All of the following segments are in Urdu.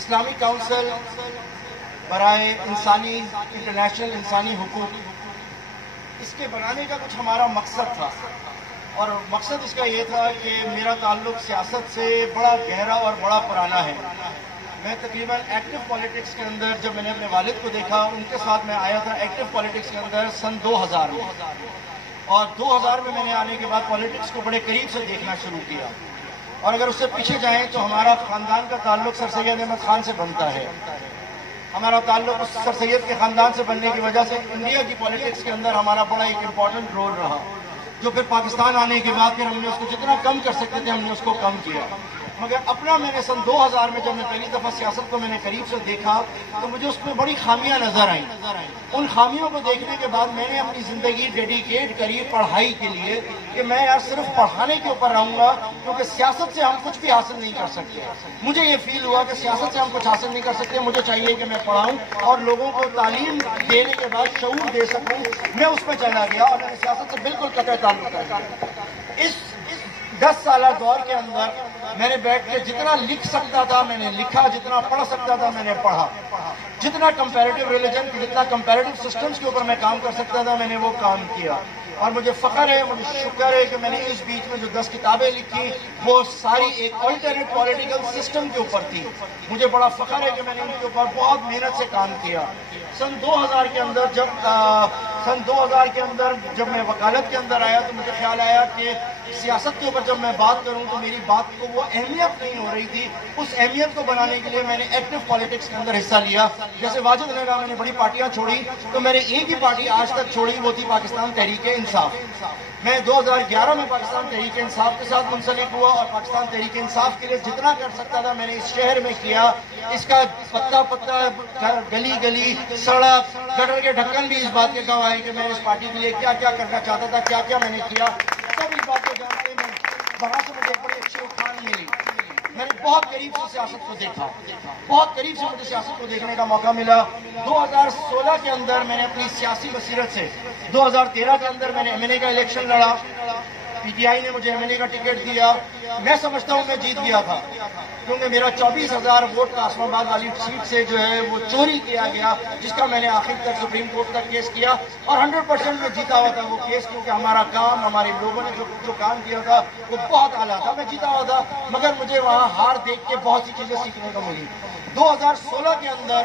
اسلامی کونسل برائے انٹرنیشنل انسانی حقوق، اس کے بنانے کا کچھ ہمارا مقصد تھا، اور مقصد اس کا یہ تھا کہ میرا تعلق سیاست سے بڑا گہرا اور بڑا پرانا ہے۔ میں تقریباً ایکٹیو پالیٹکس کے اندر جب میں نے اپنے والد کو دیکھا، ان کے ساتھ میں آیا تھا ایکٹیو پالیٹکس کے اندر سن 2000 میں، اور 2000 میں نے آنے کے بعد پالیٹکس کو بڑے قریب سے دیکھنا شروع کیا۔ اور اگر اس سے پیچھے جائیں تو ہمارا خاندان کا تعلق سر سید احمد خان سے بنتا ہے۔ ہمارا تعلق اس سر سید کے خاندان سے بننے کی وجہ سے انڈیا کی پالیٹکس کے اندر ہمارا بڑا ایک امپورٹنٹ رول رہا، جو پھر پاکستان آنے کے بعد پھر ہم نے اس کو جتنا کم کر سکتے تھے ہم نے اس کو کم کیا۔ مگر اپنا میں نے سن 2000 میں جب میں پہلی دفعہ سیاست کو میں نے قریب سے دیکھا تو مجھے اس میں بڑی خامیاں نظر آئیں۔ ان خامیوں کو دیکھنے کے بعد میں نے اپنی زندگی ڈیڈیکیٹ کری پڑھائی کے لیے، کہ میں یار صرف پڑھانے کے اوپر رہوں گا، کیونکہ سیاست سے ہم کچھ بھی حاصل نہیں کر سکتے۔ مجھے یہ فیل ہوا کہ سیاست سے ہم کچھ حاصل نہیں کر سکتے، مجھے چاہیے کہ میں پڑھاؤں اور لوگوں کو تعلیم دینے کے بعد شعور دے سکوں۔ میں اس میں چلا گیا اور میں نے سیاست سے بالکل قطع تعلق کر دیا۔ اس 10 سالہ دور کے اندر میں نے بیٹھ کے جتنا لکھ سکتا تھا میں نے لکھا، جتنا پڑھ سکتا تھا میں نے پڑھا، جتنا کمپیریٹیو ریلیجن، جتنا کمپیریٹیو سسٹمز کے اوپر میں کام کر سکتا تھا میں نے وہ کام کیا۔ اور مجھے فخر ہے، مجھے شکر ہے کہ میں نے اس بیچ میں جو 10 کتابیں لکھی وہ ساری ایک آلٹرنیٹ پولیٹیکل سسٹم کے اوپر تھی۔ مجھے بڑا فخر ہے کہ میں نے ان کے اوپر بہت محنت سے کام کیا۔ سن 2000 کے اندر جب میں وکالت کے اندر آیا تو مجھے خیال آیا کہ سیاست کے اوپر جب میں بات کروں تو میری بات کو وہ اہمیت نہیں ہو رہی تھی۔ اس اہمیت کو بنانے کے لیے میں نے ایکٹیو پالیٹکس کے اندر حصہ لیا۔ جیسے واجد نے کہا میں نے بڑی پارٹیاں چھوڑی، تو میں نے ایک ہی پارٹی آج تک چھوڑی، وہ تھی پاکستان تحریک انصاف۔ میں 2011 میں پاکستان تحریک انصاف کے ساتھ منسلک ہوا، اور پاکستان تحریک انصاف کے لیے جتنا کر سکتا تھا میں نے اس شہر میں کیا۔ اس کا پتا پتا، گلی گلی، سڑک، گٹر کے ڈھکن بھی اس بات کے گواہ ہیں کہ میں اس پارٹی کے لیے کیا کیا کرنا چاہتا تھا، کیا کیا میں نے کیا، سب اس بات کو جانتے ہیں۔ وہاں سے مجھے بڑی اچھی اٹھان ملی، میں نے بہت قریب سے سیاست کو دیکھا، بہت قریب سے مجھے سیاست کو دیکھنے کا موقع ملا۔ 2016 کے اندر میں نے اپنی سیاسی بصیرت سے 2013 کے اندر میں نے ایم این اے کا الیکشن لڑا، پی ٹی آئی نے مجھے ایم این اے کا ٹکٹ دیا۔ میں سمجھتا ہوں میں جیت گیا تھا، کیونکہ میرا 24,000 ووٹ کا اسلام آباد والی سیٹ سے جو ہے وہ چوری کیا گیا، جس کا میں نے آخر تک سپریم کورٹ تک کیس کیا، اور 100% میں جیتا ہوا تھا وہ کیس، کیونکہ ہمارا کام، ہمارے لوگوں نے جو کام کیا تھا وہ بہت اعلیٰ تھا۔ میں جیتا ہوا تھا، مگر مجھے وہاں ہار دیکھ کے بہت سی چیزیں سیکھنے کو ملی۔ 2016 کے اندر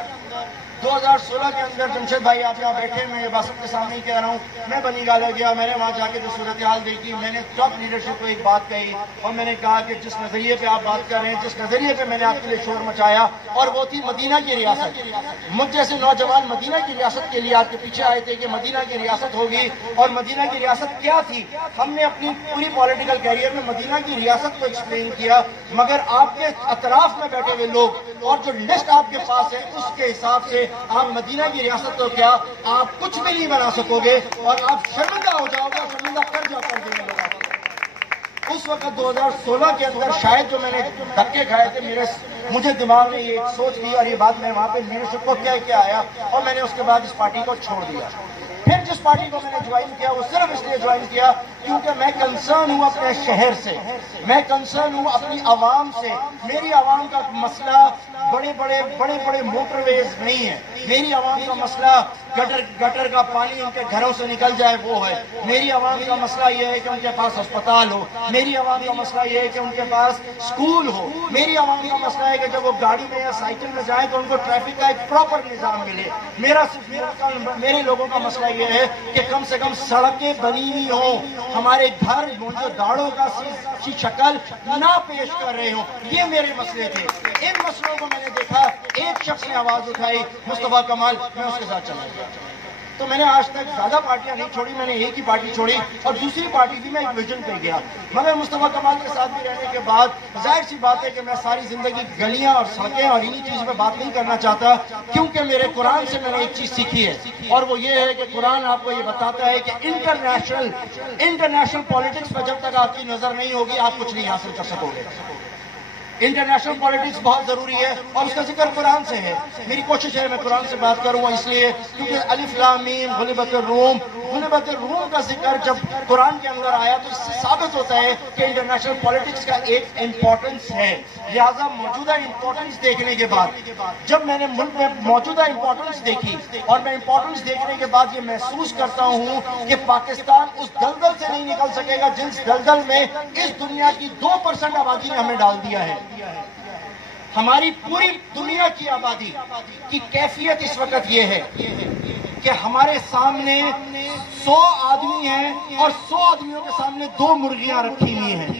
جمشید بھائی آپ یہاں بیٹھے، میں یہ بات سب کے سامنے ہی کہہ رہا ہوں، میں بنی گالا گیا، میں نے وہاں جا کے جو صورتحال دیکھی، میں نے ٹاپ لیڈرشپ کو ایک بات کہی، اور میں نے کہا کہ جس نظریے پہ آپ بات کر رہے ہیں، جس نظریے پہ میں نے آپ کے لیے شور مچایا، اور وہ تھی مدینہ کی ریاست۔ مجھ جیسے نوجوان مدینہ کی ریاست کے لیے آپ کے پیچھے آئے تھے کہ مدینہ کی ریاست ہوگی، اور مدینہ کی ریاست کیا تھی۔ ہم نے اپنی پوری پولیٹیکل کیریئر میں مدینہ کی ریاست کو ایکسپلین کیا، مگر آپ کے اطراف میں بیٹھے ہوئے لوگ اور جو لسٹ آپ کے پاس ہے اس کے حساب سے آپ مدینہ کی ریاست تو کیا، آپ کچھ بھی نہیں بنا سکو گے، اور آپ شرمندہ ہو جاؤ گے، شرمندہ کر دیں گے۔ اس وقت 2016 کے اندر شاید جو میں نے دھکے کھائے تھے، مجھے دماغ میں یہ سوچ لی، اور یہ بات میں وہاں پہ لیڈرشپ کو کہہ کے آیا، اور میں نے اس کے بعد اس پارٹی کو چھوڑ دیا۔ پھر جس پارٹی کو میں نے جوائن کیا وہ صرف اس لیے جوائن کیا کیونکہ میں کنسرن ہوں اپنے شہر سے، میں کنسرن ہوں اپنی عوام سے۔ میری عوام کا مسئلہ بڑے بڑے موٹر ویز نہیں ہے، میری عوام کا مسئلہ گٹر کا پانی ان کے گھروں سے نکل جائے وہ ہے، میری عوام کا مسئلہ یہ ہے کہ ان کے پاس ہسپتال ہو، میری عوام کا مسئلہ یہ ہے کہ ان کے پاس اسکول ہو، میری عوام کا مسئلہ ہے کہ جب وہ گاڑی میں یا سائیکل میں جائیں تو ان کو ٹریفک کا ایک پراپر نظام ملے۔ میرے لوگوں کا مسئلہ یہ ہے کہ کم سے کم سڑکیں بنی ہوئی ہوں، ہمارے گھر جو داڑوں کا شکل نہ پیش کر رہے ہوں، یہ میرے مسئلے تھے۔ ان مسئلوں کو میں نے دیکھا، ایک شخص نے آواز اٹھائی، مصطفیٰ کمال، میں اس کے ساتھ چلا گیا۔ تو میں نے آج تک زیادہ پارٹیاں نہیں چھوڑی، میں نے ایک ہی پارٹی چھوڑی، اور دوسری پارٹی بھی میں ایک ویژن پہ گیا۔ مگر مصطفیٰ کمال کے ساتھ بھی رہنے کے بعد ظاہر سی بات ہے کہ میں ساری زندگی گلیاں اور سڑکیں اور انہی چیز پہ بات نہیں کرنا چاہتا، کیونکہ میرے قرآن سے میں نے ایک چیز سیکھی ہے، اور وہ یہ ہے کہ قرآن آپ کو یہ بتاتا ہے کہ انٹرنیشنل پالیٹکس پہ جب تک آپ کی نظر نہیں ہوگی آپ کچھ نہیں حاصل کر سکو گے۔ انٹرنیشنل پالیٹکس بہت ضروری ہے اور اس کا ذکر قرآن سے ہے. میری کوشش ہے میں قرآن سے بات کروں اس لیے کیونکہ الف لام میم غلبت الروم کا ذکر جب قرآن کے اندر آیا تو اس سے ثابت ہوتا ہے کہ انٹرنیشنل پالیٹکس کا ایک امپورٹنس ہے. لہٰذا موجودہ امپورٹنس دیکھنے کے بعد جب میں نے ملک میں موجودہ امپورٹنس دیکھی اور میں امپورٹنس دیکھنے کے بعد یہ محسوس کرتا ہوں کہ پاکستان اس دلدل سے نہیں نکل سکے گا جس دلدل میں اس دنیا کی 2% آبادی نے ہمیں ڈال دیا ہے. ہماری پوری دنیا کی آبادی کی کیفیت اس وقت یہ ہے کہ ہمارے سامنے 100 آدمی ہیں اور 100 آدمیوں کے سامنے 2 مرغیاں رکھی ہوئی ہیں.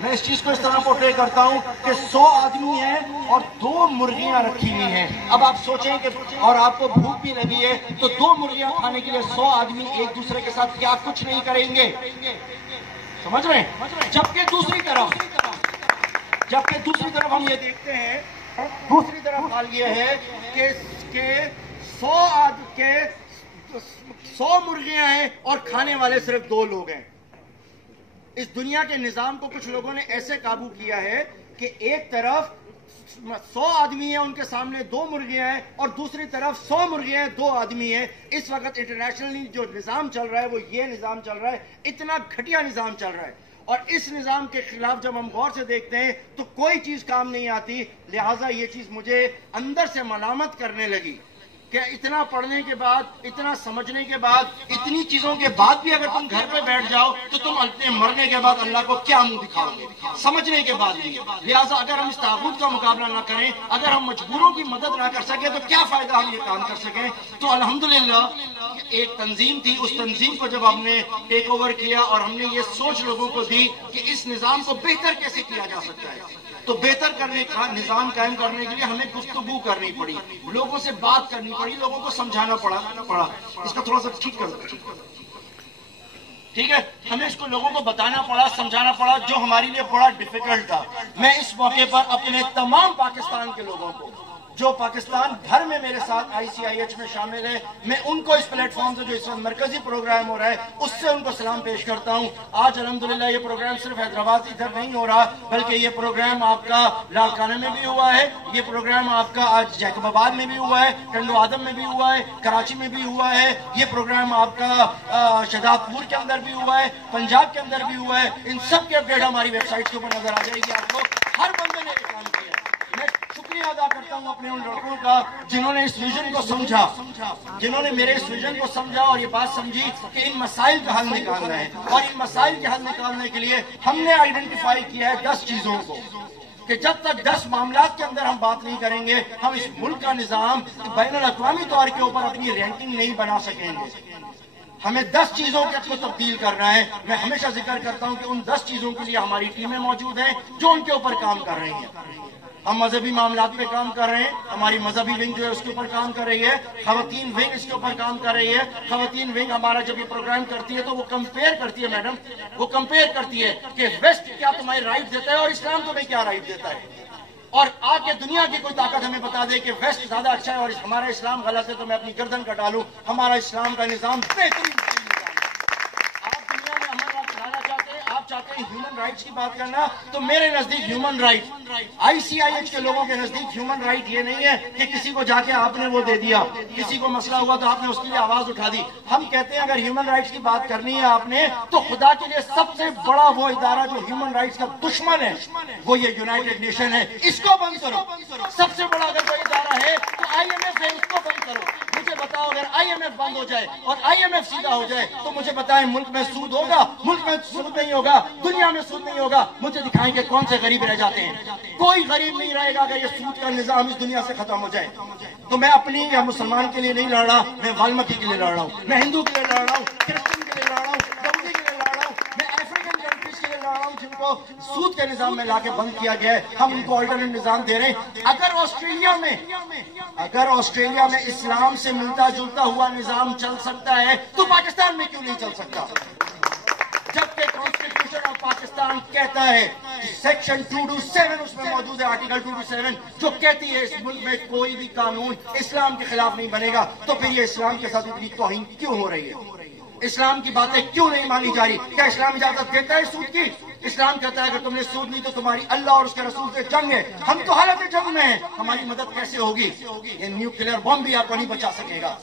میں اس چیز کو اس طرح پورٹری کرتا ہوں کہ 100 آدمی ہیں اور 2 مرغیاں رکھی ہوئی ہیں. اب آپ سوچیں کہ اور آپ کو بھوک بھی لگی ہے تو 2 مرغیاں کھانے کے لیے 100 آدمی ایک دوسرے کے ساتھ کیا کچھ نہیں کریں گے؟ سمجھ رہے ہیں؟ جبکہ دوسری طرف ہم یہ دیکھتے ہیں، دوسری طرف حال یہ ہے کہ 100 مرغیاں ہیں اور کھانے والے صرف 2 لوگ ہیں. اس دنیا کے نظام کو کچھ لوگوں نے ایسے قابو کیا ہے کہ ایک طرف 100 آدمی ہیں، ان کے سامنے 2 مرغیاں ہیں اور دوسری طرف 100 مرغیاں ہیں، 2 آدمی ہیں. اس وقت انٹرنیشنلی جو نظام چل رہا ہے وہ یہ نظام چل رہا ہے، اتنا گھٹیا نظام چل رہا ہے. اور اس نظام کے خلاف جب ہم غور سے دیکھتے ہیں تو کوئی چیز کام نہیں آتی. لہٰذا یہ چیز مجھے اندر سے ملامت کرنے لگی کہ اتنا پڑھنے کے بعد، اتنا سمجھنے کے بعد، اتنی چیزوں کے بعد بھی اگر تم گھر پہ بیٹھ جاؤ تو تم اپنے مرنے کے بعد اللہ کو کیا منہ دکھاؤ گے؟ سمجھنے کے بعد بھی. لہٰذا اگر ہم اس طاغوت کا مقابلہ نہ کریں، اگر ہم مجبوروں کی مدد نہ کر سکیں تو کیا فائدہ ہم یہ کام کر سکیں؟ تو الحمدللہ ایک تنظیم تھی، اس تنظیم کو جب ہم نے ٹیک اوور کیا اور ہم نے یہ سوچ لوگوں کو دی کہ اس نظام کو بہتر کیسے کیا جا سکتا ہے، تو بہتر کرنے کا نظام قائم کرنے کے لیے ہمیں گفتگو کرنی پڑی، لوگوں سے بات کرنی پڑی، لوگوں کو سمجھانا پڑا. اس کا تھوڑا سا ٹھیک ہے، ہمیں اس کو لوگوں کو بتانا پڑا، سمجھانا پڑا، جو ہمارے لیے بڑا ڈیفیکلٹ تھا. میں اس موقع پر اپنے تمام پاکستان کے لوگوں کو جو پاکستان بھر میں میرے ساتھ ICIH میں شامل ہے، میں ان کو اس پلیٹ فارم سے جو اس وقت مرکزی پروگرام ہو رہا ہے اس سے ان کو سلام پیش کرتا ہوں. آج الحمدللہ یہ پروگرام صرف حیدرآباد ادھر نہیں ہو رہا بلکہ یہ پروگرام آپ کا لاڑکانہ میں بھی ہوا ہے، یہ پروگرام آپ کا آج جیکب آباد میں بھی ہوا ہے، ٹنڈو آدم میں بھی ہوا ہے، کراچی میں بھی ہوا ہے، یہ پروگرام آپ کا شہداد پور کے اندر بھی ہوا ہے، پنجاب کے اندر بھی ہوا ہے. ان سب کے اپڈیٹ ہماری ویب سائٹ کے اوپر نظر آ جائے گی آپ کو. ہر بندے نے یہ کام کیا. میں شکریہ ادا کرتا ہوں اپنے ان لڑکوں کا جنہوں نے اس ویژن کو سمجھا، جنہوں نے میرے اس ویژن کو سمجھا اور یہ بات سمجھی کہ ان مسائل کا حل نکالنا ہے. اور ان مسائل کے حل نکالنے کے لیے ہم نے آئیڈینٹیفائی کیا ہے 10 چیزوں کو کہ جب تک 10 معاملات کے اندر ہم بات نہیں کریں گے ہم اس ملک کا نظام بین الاقوامی طور کے اوپر اپنی رینکنگ نہیں بنا سکیں گے. ہمیں 10 چیزوں کو تبدیل کرنا ہے. میں ہمیشہ ذکر کرتا ہوں کہ ان 10 چیزوں کے لیے ہماری ٹیمیں موجود ہیں جو ان کے اوپر کام کر رہی ہیں. ہم مذہبی معاملات پہ کام کر رہے ہیں، ہماری مذہبی ونگ جو ہے اس کے اوپر کام کر رہی ہے، خواتین ونگ اس کے اوپر کام کر رہی ہے. خواتین ونگ ہمارا جب یہ پروگرام کرتی ہے تو وہ کمپیئر کرتی ہے، میڈم وہ کمپیئر کرتی ہے کہ ویسٹ کیا تمہیں رائٹ دیتا ہے اور اسلام تمہیں کیا رائٹ دیتا ہے. اور آ کے دنیا کی کوئی طاقت ہمیں بتا دے کہ ویسٹ زیادہ اچھا ہے اور ہمارا اسلام غلط ہے تو میں اپنی گردن کا ڈالوں. ہمارا اسلام کا نظام بہترین. چاہتے ہیں ہیومن رائٹس کی بات کرنا تو میرے نزدیک ہیومن رائٹ ICIH کے لوگوں کے نزدیک ہیومن رائٹ یہ نہیں ہے کہ کسی کو جا کے آپ نے وہ دے دیا، کسی کو مسئلہ ہوا تو آپ نے اس کے لیے آواز اٹھا دی. ہم کہتے ہیں اگر ہیومن رائٹس کی بات کرنی ہے آپ نے تو خدا کے لیے سب سے بڑا وہ ادارہ جو ہیومن رائٹس کا دشمن ہے وہ یہ یونائٹڈ نیشن ہے. اس کو بند کرو. سب سے بڑا اگر کوئی ادارہ ہے تو IMF ہے، اس کو بند کرو. مجھے بتاؤ اگر IMF بند ہو جائے اور IMF سیدھا ہو جائے تو مجھے بتائیں ملک میں سود ہوگا؟ ملک میں سود نہیں ہوگا، دنیا میں سود نہیں ہوگا. مجھے دکھائیں کہ کون سے غریب رہ جاتے ہیں. کوئی غریب نہیں رہے گا اگر یہ سود کا نظام اس دنیا سے ختم ہو جائے. تو میں اپنی یا مسلمان کے لیے نہیں لڑ رہا، میں والمکی کے لیے لڑ رہا ہوں، میں ہندو کے لیے لڑ رہا ہوں، کرسچن کے لیے لڑ رہا ہوں، یہودی کے لیے لڑ رہا ہوں، میں افریقن کنٹریز کے لیے لڑ رہا ہوں جن کو سود کے نظام میں لا کے بند کیا گیا ہے. ہم ان کو آلٹرنیٹ نظام دے رہے ہیں. اگر آسٹریلیا میں اسلام سے ملتا جلتا ہوا نظام چل سکتا ہے تو پاکستان میں کیوں نہیں چل سکتا؟ جبکہ کانسٹیٹیوشن آف پاکستان کہتا ہے سیکشن 227 اس میں موجود ہے، آرٹیکل 227 جو کہتی ہے اس ملک میں کوئی بھی قانون اسلام کے خلاف نہیں بنے گا. تو پھر یہ اسلام کے ساتھ اتنی توہین کیوں ہو رہی ہے؟ اسلام کی باتیں کیوں نہیں مانی جا رہی؟ کیا اسلام اجازت دیتا ہے سود کی؟ اسلام کہتا ہے اگر تم نے سود لی تو تمہاری اللہ اور اس کے رسول سے جنگ ہے. ہم تو حالت جنگ میں ہیں, ہماری مدد کیسے ہوگی؟ یہ نیوکلیئر بم بھی آپ کو نہیں بچا سکے گا.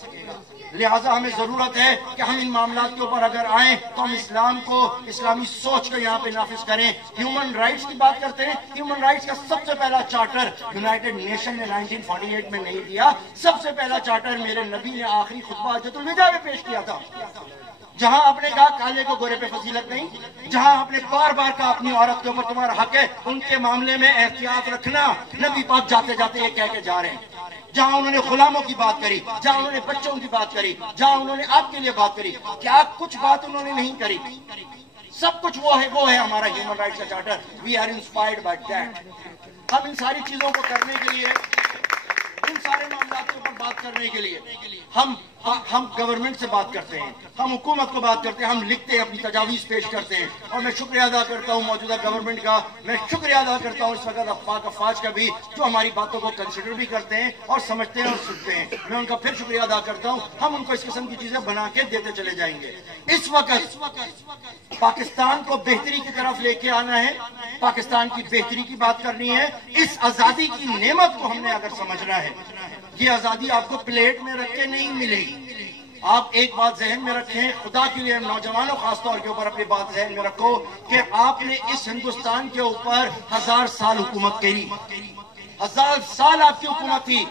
لہٰذا ہمیں ضرورت ہے کہ ہم ان معاملات کے اوپر اگر آئیں تو ہم اسلام کو, اسلامی سوچ کو یہاں پہ نافذ کریں. ہیومن رائٹس کی بات کرتے ہیں. ہیومن رائٹس کا سب سے پہلا چارٹر یونائٹڈ نیشن نے 1948 میں نہیں دیا. سب سے پہلا چارٹر میرے نبی نے آخری خطبہ حجۃ الوداع میں پیش کیا تھا, جہاں آپ نے کہا کالے کو گورے پہ فضیلت نہیں, جہاں آپ نے بار بار کہا اپنی عورت کے اوپر تمہارا حق ہے, ان کے معاملے میں احتیاط رکھنا. نبی پاک جاتے جاتے یہ کہہ کے جا رہے ہیں. جہاں انہوں نے غلاموں کی بات کری, جہاں انہوں نے بچوں کی بات کری, جہاں انہوں نے آپ کے لیے بات کری, کیا کچھ بات انہوں نے نہیں کری؟ سب کچھ وہ ہے ہمارا ہیومن رائٹس کا charter. We are inspired by that. ہم ان ساری چیزوں کو کرنے کے لیے, ان سارے معاملات کے اوپر بات کرنے کے لیے ہم گورنمنٹ سے بات کرتے ہیں, ہم حکومت کو بات کرتے ہیں, ہم لکھتے ہیں, اپنی تجاویز پیش کرتے ہیں. اور میں شکریہ ادا کرتا ہوں موجودہ گورنمنٹ کا, میں شکریہ ادا کرتا ہوں اس وقت پاک افواج کا بھی, جو ہماری باتوں کو کنسیڈر بھی کرتے ہیں اور سمجھتے ہیں اور سنتے ہیں. میں ان کا پھر شکریہ ادا کرتا ہوں. ہم ان کو اس قسم کی چیزیں بنا کے دیتے چلے جائیں گے. اس وقت پاکستان کو بہتری کی طرف لے کے آنا ہے, پاکستان کی بہتری کی بات کرنی ہے. اس آزادی کی نعمت کو ہم نے اگر سمجھنا ہے, یہ آزادی آپ کو پلیٹ میں رکھ کے نہیں ملے گی. آپ ایک بات ذہن میں رکھیں, خدا کے لیے نوجوانوں خاص طور کے اوپر اپنی بات ذہن میں رکھو کہ آپ نے اس ہندوستان کے اوپر 1000 سال حکومت کری. 1000 سال آپ کی حکومت تھی.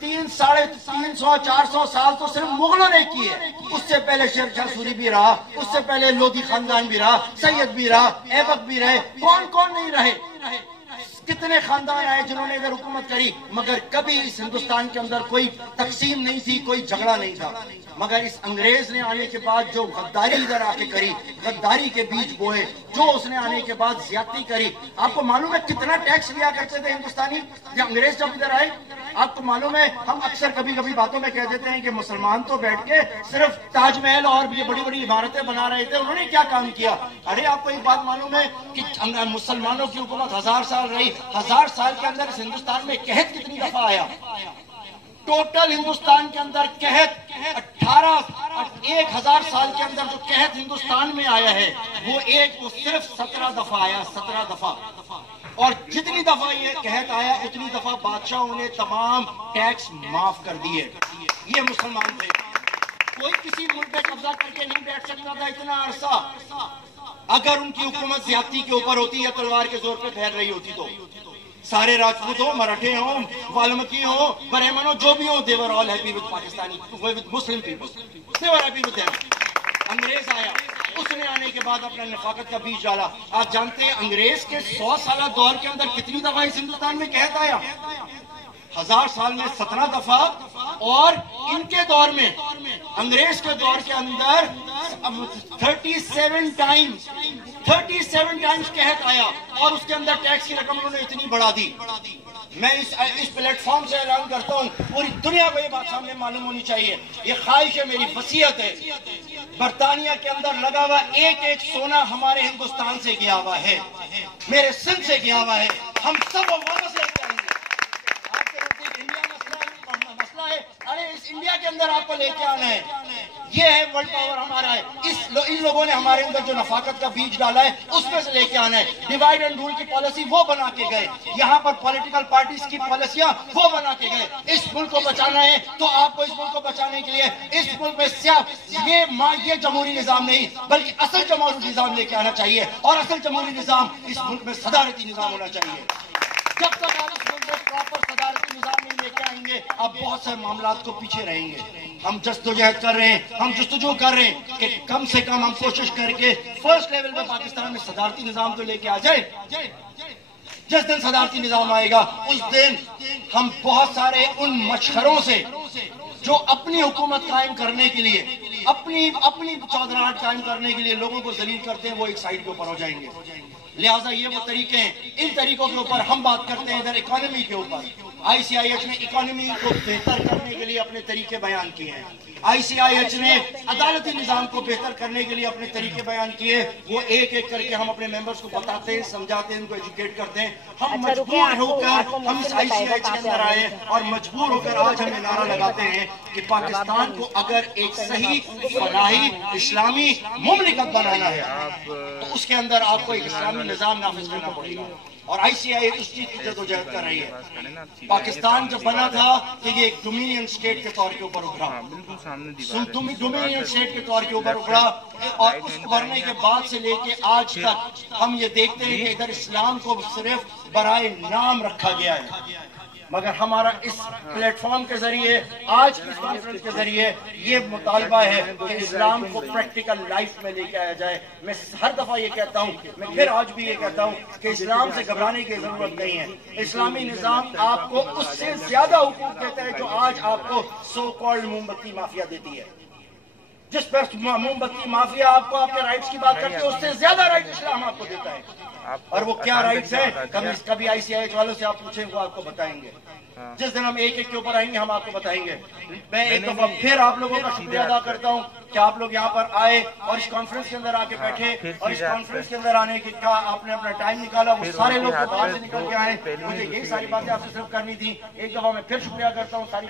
300-400 سال تو صرف مغلوں نے کی ہے. اس سے پہلے شیر شاہ سوری بھی رہا, اس سے پہلے لودھی خاندان بھی رہا, سید بھی رہا, ایبک بھی رہے, کون نہیں رہے. کتنے خاندان آئے جنہوں نے ادھر حکومت کری, مگر کبھی اس ہندوستان کے اندر کوئی تقسیم نہیں تھی, کوئی جھگڑا نہیں تھا. مگر اس انگریز نے آنے کے بعد جو غداری ادھر آ کے کری, غداری کے بیج بوئے, جو اس نے آنے کے بعد زیادتی کری. آپ کو معلوم ہے کتنا ٹیکس لیا کرتے تھے ہندوستانی یا انگریز جب ادھر آئے؟ آپ کو معلوم ہے, ہم اکثر کبھی باتوں میں کہہ دیتے ہیں کہ مسلمان تو بیٹھ کے صرف تاج محل اور یہ بڑی بڑی عمارتیں بنا رہے تھے, انہوں نے کیا کام کیا؟ ارے آپ کو ایک بات معلوم ہے کہ مسلمانوں کی حکومت 1000 سال رہی. 1000 سال کے اندر اس ہندوستان میں قحط کتنی دفعہ آیا؟ ٹوٹل ہندوستان کے اندر قحط 1000 سال کے اندر جو قحط ہندوستان میں آیا ہے وہ صرف 17 دفعہ آیا, 17 دفعہ. اور جتنی دفعہ یہ قحط آیا اتنی دفعہ بادشاہوں نے تمام ٹیکس معاف کر دیے. یہ مسلمان تھے. کوئی کسی ملک پہ قبضہ کر کے نہیں بیٹھ سکتا تھا اتنا عرصہ. اگر ان کی حکومت زیادتی کے اوپر ہوتی یا تلوار کے زور پہ پھیل رہی ہوتی تو سارے راجپوت ہوں, مراٹھے ہوں, والمکی ہوں, برہمن ہوں, جو بھی ہوں, they were all happy with Pakistani, with Muslim people. They were happy with them. انگریز آیا, اس نے آنے کے بعد اپنا نفاقت کا بیج ڈالا. آپ جانتے ہیں انگریز کے 100 سالہ دور کے اندر کتنی دفعہ اس ہندوستان میں قحط آیا؟ 1000 سال میں 17 دفعہ. اور ان کے دور میں, انگریز کے دور کے اندر 37 ٹائمز قحط آیا, اور اس کے اندر ٹیکس کی رقم انہوں نے اتنی بڑھا دی. میں اس پلیٹ فارم سے اعلان کرتا ہوں, پوری دنیا کو یہ بات سامنے معلوم ہونی چاہیے, یہ خواہش ہے, میری وصیت ہے. برطانیہ کے اندر لگا ہوا ایک سونا ہمارے ہندوستان سے گیا ہوا ہے, میرے سندھ سے گیا ہوا ہے. ہم سب واپس لے کے آئیں گے. آپ کے نزدیک انڈیا مسئلہ ہے, ارے اس انڈیا کے اندر آپ کو لے کے آنا ہے. یہ ہے ورلڈ پاور ہمارا ہے. ان لوگوں نے ہمارے اندر جو نفاقت کا بیج ڈالا ہے اس میں سے لے کے آنا ہے. ڈیوائڈ اینڈ رول کی پالیسی وہ بنا کے گئے, یہاں پر پولیٹیکل پارٹیز کی پالیسیاں وہ بنا کے گئے. اس ملک کو بچانا ہے تو آپ کو اس ملک کو بچانے کے لیے اس ملک میں یہ جمہوری نظام نہیں بلکہ اصل جمہوری نظام لے کے آنا چاہیے. اور اصل جمہوری نظام اس ملک میں صدارتی نظام ہونا چاہیے. جب تک آپ اس ملک میں پراپر صدارتی نظام نہیں لے کے آئیں گے, آپ بہت سے معاملات کو پیچھے رہیں گے. ہم جستجہد کر رہے ہیں, ہم جستجو کر رہے ہیں کہ کم سے کم ہم کوشش کر کے فرسٹ لیول پہ پاکستان میں صدارتی نظام تو لے کے آ جائے. جس دن صدارتی نظام آئے گا اس دن ہم بہت سارے ان مشخروں سے جو اپنی حکومت قائم کرنے کے لیے, اپنی چودراہٹ قائم کرنے کے لیے لوگوں کو ذلیل کرتے ہیں, وہ ایک سائڈ کے اوپر ہو جائیں گے. لہٰذا یہ وہ طریقے ہیں, ان طریقوں کے اوپر ہم بات کرتے ہیں ادھر اکانومی کے اوپر. ICIH نے اکانومی کو بہتر کرنے کے لیے اپنے طریقے بیان کیے ہیں. ICIH نے عدالتی نظام کو بہتر کرنے کے لیے اپنے طریقے بیان کیے. وہ ایک ایک کر کے ہم اپنے ممبرس کو بتاتے ہیں, سمجھاتے ہیں, ان کو ایجوکیٹ کرتے ہیں. ہم مجبور ہو کر ہم اس ICIH کے اندر آئے اور مجبور ہو کر آج ہم نعرہ لگاتے ہیں کہ پاکستان کو اگر ایک صحیح فلاحی اسلامی مملکت بنانا ہے تو اس کے اندر آپ کو ایک اسلامی نظام نافذ کرنا پڑے گا. اور ICIH اس چیز کی جدوجہد کر رہی ہے. پاکستان جب بنا تھا کہ یہ ایک ڈومینین اسٹیٹ کے طور کے اوپر ابھرا, ڈومینین اسٹیٹ کے طور کے اوپر ابھرا, اور اس ابھرنے کے بعد سے لے کے آج تک ہم یہ دیکھتے ہیں کہ ادھر اسلام کو صرف برائے نام رکھا گیا ہے. مگر ہمارا اس پلیٹ فارم کے ذریعے, آج کی کانفرنس کے ذریعے یہ مطالبہ ہے کہ اسلام کو پریکٹیکل لائف میں لے کے آیا جائے. میں ہر دفعہ یہ کہتا ہوں, میں پھر آج بھی یہ کہتا ہوں کہ اسلام سے گھبرانے کی ضرورت نہیں ہے. اسلامی نظام آپ کو اس سے زیادہ حقوق دیتا ہے جو آج آپ کو سو کالڈ موم بتی مافیا دیتی ہے. جس پر موم بتی مافیا آپ کو آپ کے رائٹس کی بات کرتے ہے, اس سے زیادہ رائٹ اسلام آپ کو دیتا ہے. اور وہ کیا رائٹس ہیں, کبھی ICIH والوں سے آپ پوچھیں, وہ آپ کو بتائیں گے. جس دن ہم ایک ایک کے اوپر آئیں گے ہم آپ کو بتائیں گے. میں ایک دفعہ پھر آپ لوگوں کا شکریہ ادا کرتا ہوں کہ آپ لوگ یہاں پر آئے اور اس کانفرنس کے اندر آ کے بیٹھے, اور اس کانفرنس کے اندر آنے کے کا آپ نے اپنا ٹائم نکالا. وہ سارے لوگ باہر سے نکل کے آئے. مجھے یہی ساری باتیں آپ سے صرف کرنی تھی. ایک دفعہ میں پھر شکریہ کرتا ہوں. ساری